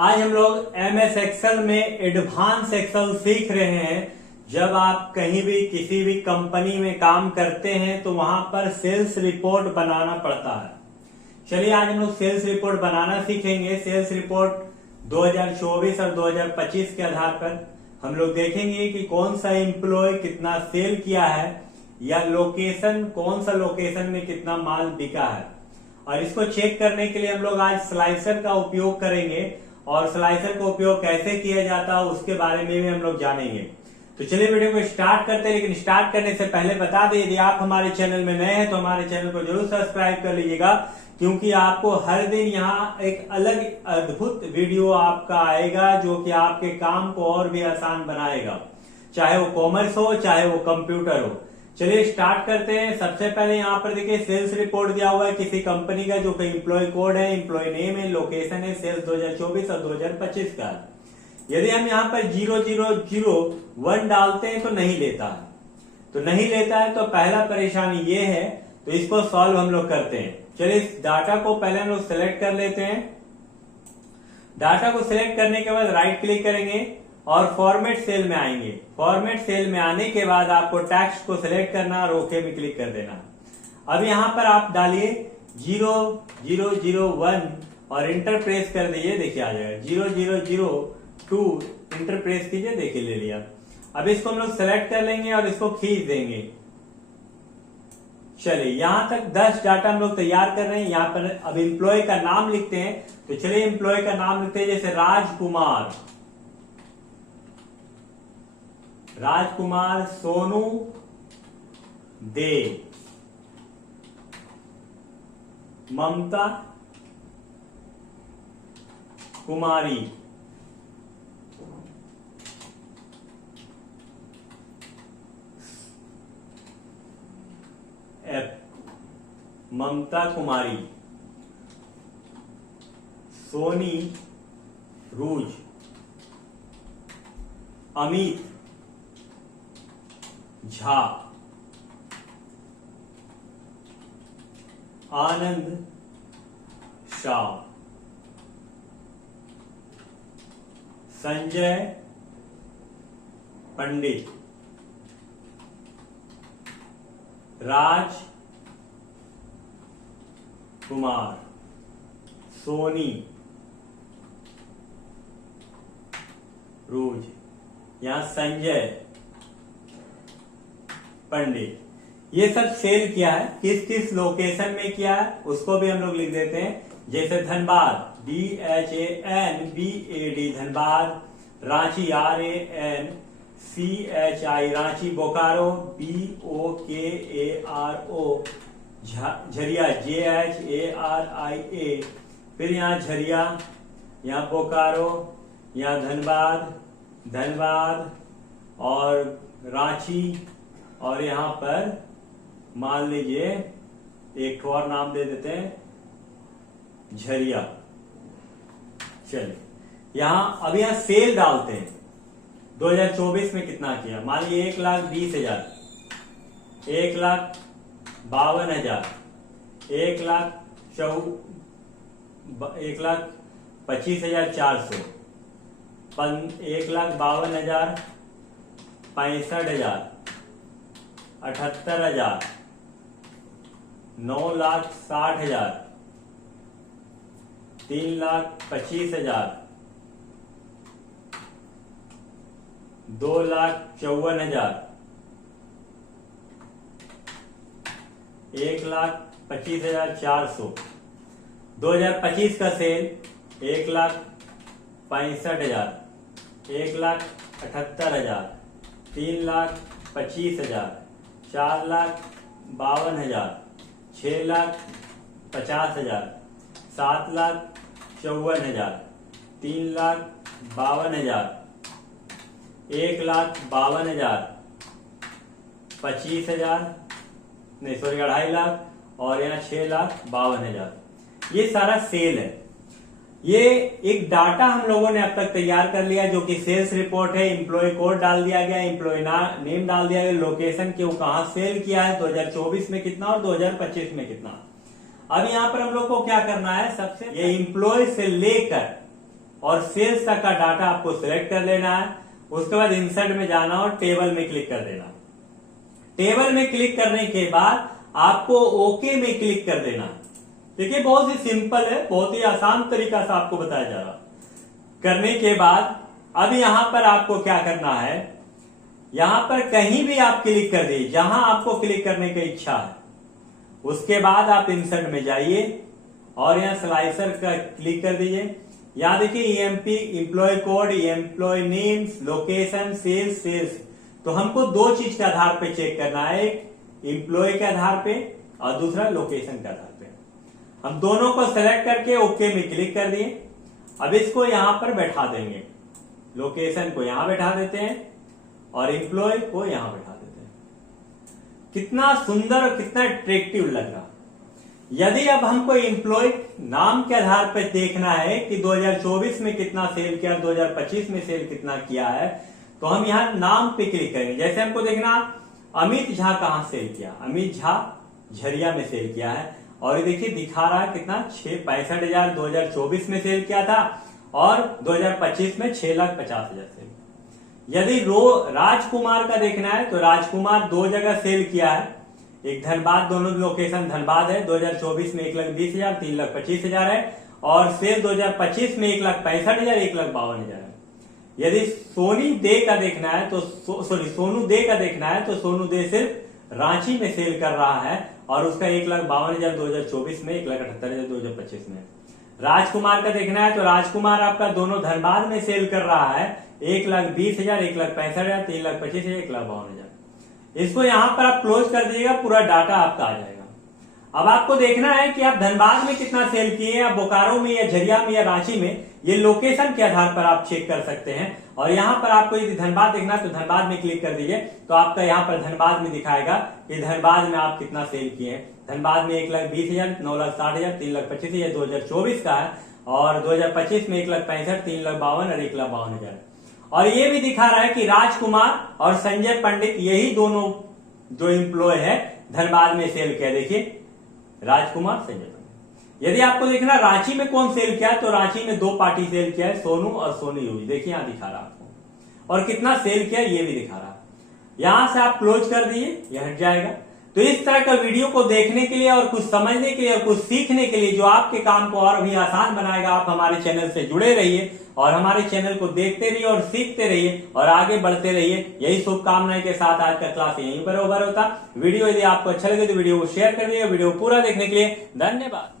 आज हम लोग MS एक्सेल में एडवांस एक्सेल सीख रहे हैं। जब आप कहीं भी किसी भी कंपनी में काम करते हैं तो वहां पर सेल्स रिपोर्ट बनाना पड़ता है। चलिए आज हम लोग सेल्स रिपोर्ट बनाना सीखेंगे। सेल्स रिपोर्ट 2024 और 2025 के आधार पर हम लोग देखेंगे कि कौन सा एम्प्लॉय कितना सेल किया है या लोकेशन, कौन सा लोकेशन में कितना माल बिका है। और इसको चेक करने के लिए हम लोग आज स्लाइसर का उपयोग करेंगे और स्लाइसर का उपयोग कैसे किया जाता है उसके बारे में भी हम लोग जानेंगे। तो चलिए वीडियो को स्टार्ट करते हैं, लेकिन स्टार्ट करने से पहले बता दें यदि आप हमारे चैनल में नए हैं तो हमारे चैनल को जरूर सब्सक्राइब कर लीजिएगा, क्योंकि आपको हर दिन यहाँ एक अलग अद्भुत वीडियो आपका आएगा जो कि आपके काम को और भी आसान बनाएगा, चाहे वो कॉमर्स हो चाहे वो कंप्यूटर हो। चलिए स्टार्ट करते हैं। सबसे पहले यहाँ पर देखिए सेल्स रिपोर्ट दिया हुआ है किसी कंपनी का, जो कि एम्प्लॉय कोड है, एम्प्लॉय नेम है, लोकेशन है, सेल्स 2024 और 2025 का। यदि हम यहाँ पर 0001 डालते हैं तो नहीं लेता है, तो पहला परेशानी ये है, तो इसको सॉल्व हम लोग करते हैं। चलिए इस डाटा को पहले हम लोग सिलेक्ट कर लेते हैं। डाटा को सिलेक्ट करने के बाद राइट क्लिक करेंगे और फॉर्मेट सेल में आएंगे। फॉर्मेट सेल में आने के बाद आपको टेक्स्ट को सिलेक्ट करना और ओके में क्लिक कर देना। अब यहाँ पर आप डालिए 0001 और इंटर प्रेस कर दीजिए, देखिए आ जाएगा। 0002 इंटर प्रेस कीजिए, देखिए ले लिया। अब इसको हम लोग सेलेक्ट कर लेंगे और इसको खींच देंगे। चलिए यहां तक 10 डाटा हम लोग तैयार कर रहे हैं। यहाँ पर अब एम्प्लॉय का नाम लिखते हैं, तो चलिए एम्प्लॉय का नाम लिखते हैं, जैसे राजकुमार सोनू दे, ममता कुमारी, ममता कुमारी, सोनी रूज, अमित झा, आनंद शाह, संजय पंडित, राज कुमार, सोनी रूज, यहां संजय पंडित। ये सब सेल किया है, किस किस लोकेशन में किया है उसको भी हम लोग लिख देते हैं। जैसे Dhanbad DHANBAD Dhanbad, Ranchi RANCHI Ranchi, Bokaro BOKARO, Jharia JHARIA, फिर यहाँ झरिया, यहाँ बोकारो, यहाँ धनबाद और रांची, और यहाँ पर मान लीजिए एक और नाम दे देते हैं झरिया। चलिए अब यहाँ सेल डालते हैं। 2024 में कितना किया, मान लीजिए 1,20,000, 1,52,000, 1,25,400, 1,52,000, 65,000, 78,000, 9,60,000, 3,25,000, 2,54,000, 1,25,400। 2025 का सेल 1,65,000, 1,78,000, 3,25,000, 4,52,000, 6,50,000, 7,54,000, 3,52,000, 1,52,000, 25,000, नहीं सॉरी 2.5 लाख, और यहाँ 6,52,000। ये सारा सेल है। ये एक डाटा हम लोगों ने अब तक तैयार कर लिया जो कि सेल्स रिपोर्ट है। एम्प्लॉय कोड डाल दिया गया, एम्प्लॉय नेम डाल दिया गया, लोकेशन के वो कहां सेल किया है, 2024 में कितना और 2025 में कितना। अब यहाँ पर हम लोग को क्या करना है, सबसे ये एम्प्लॉय से लेकर और सेल्स तक का डाटा आपको सिलेक्ट कर लेना है। उसके बाद इंसर्ट में जाना और टेबल में क्लिक कर देना। टेबल में क्लिक करने के बाद आपको ओके में क्लिक कर देना। देखिए बहुत ही सिंपल है, बहुत ही आसान तरीका से आपको बताया जा रहा। करने के बाद अब यहां पर आपको क्या करना है, यहां पर कहीं भी आप क्लिक कर दीजिए जहां आपको क्लिक करने की इच्छा है। उसके बाद आप इंसर्ट में जाइए और यहां स्लाइसर का क्लिक कर दीजिए। यहां देखिए EMP, employ code, employ names, location, sales. तो हमको दो चीज के आधार पे चेक करना है, एक एम्प्लॉय के आधार पे और दूसरा लोकेशन के आधार पे। हम दोनों को सेलेक्ट करके ओके में क्लिक कर दिए। अब इसको यहां पर बैठा देंगे, लोकेशन को यहां बैठा देते हैं और एम्प्लॉय को यहां बैठा देते हैं। कितना सुंदर और कितना अट्रैक्टिव लग रहा। यदि अब हमको एम्प्लॉय नाम के आधार पर देखना है कि 2024 में कितना सेल किया, 2025 में सेल कितना किया है, तो हम यहां नाम पे क्लिक करेंगे। जैसे हमको देखना अमित झा कहां सेल किया, अमित झा झरिया में सेल किया है और ये देखिए दिखा रहा है कितना 65,000 2024 में सेल किया था और 2025 में 6,50,000 सेल। यदि राजकुमार का देखना है तो राजकुमार दो जगह सेल किया है, एक धनबाद, दोनों लोकेशन धनबाद है। 2024 में 1,20,000 3,25,000 है और सेल 2025 में 1,65,000 1,52,000 है। यदि सोनी दे का देखना है तो सोनू दे का देखना है तो सोनू दे सिर्फ रांची में सेल कर रहा है और उसका 1,52,000 2024 में, 1,78,000 2025 में। राजकुमार का देखना है तो राजकुमार आपका दोनों धनबाद में सेल कर रहा है, 1,20,000 1,65,000 3,25,000 1,52,000। इसको यहां पर आप क्लोज कर दीजिएगा, पूरा डाटा आपका आ जाएगा। अब आपको देखना है कि आप धनबाद में कितना सेल किए हैं, बोकारो में या झरिया में या रांची में, ये लोकेशन के आधार पर आप चेक कर सकते हैं। और यहां पर आपको यदि धनबाद देखना है तो धनबाद में क्लिक कर दीजिए तो आपका यहां पर धनबाद में दिखाएगा कि धनबाद में आप कितना सेल किए हैं। धनबाद में 1,20,000 9,60,000 3,25,000 2024 का है और 2025 में 1,65,000 3,52,000 और 1,52,000। और ये भी दिखा रहा है कि राजकुमार और संजय पंडित, यही दोनों जो एम्प्लॉय है धनबाद में सेल किया। देखिए राजकुमार, संजय पंडित। यदि आपको देखना रांची में कौन सेल किया तो रांची में दो पार्टी सेल किया है, सोनू और सोनी यूजी। देखिए यहां दिखा रहा आपको और कितना सेल किया ये भी दिखा रहा। यहां से आप क्लोज कर दिए, यह हट जाएगा। तो इस तरह का वीडियो को देखने के लिए और कुछ समझने के लिए और कुछ सीखने के लिए जो आपके काम को और भी आसान बनाएगा, आप हमारे चैनल से जुड़े रहिए और हमारे चैनल को देखते रहिए और सीखते रहिए और आगे बढ़ते रहिए। यही शुभकामनाएं के साथ आज का क्लास यहीं पर ओवर होता। वीडियो यदि आपको अच्छा लगे तो वीडियो को शेयर कर दिए। वीडियो पूरा देखने के लिए धन्यवाद।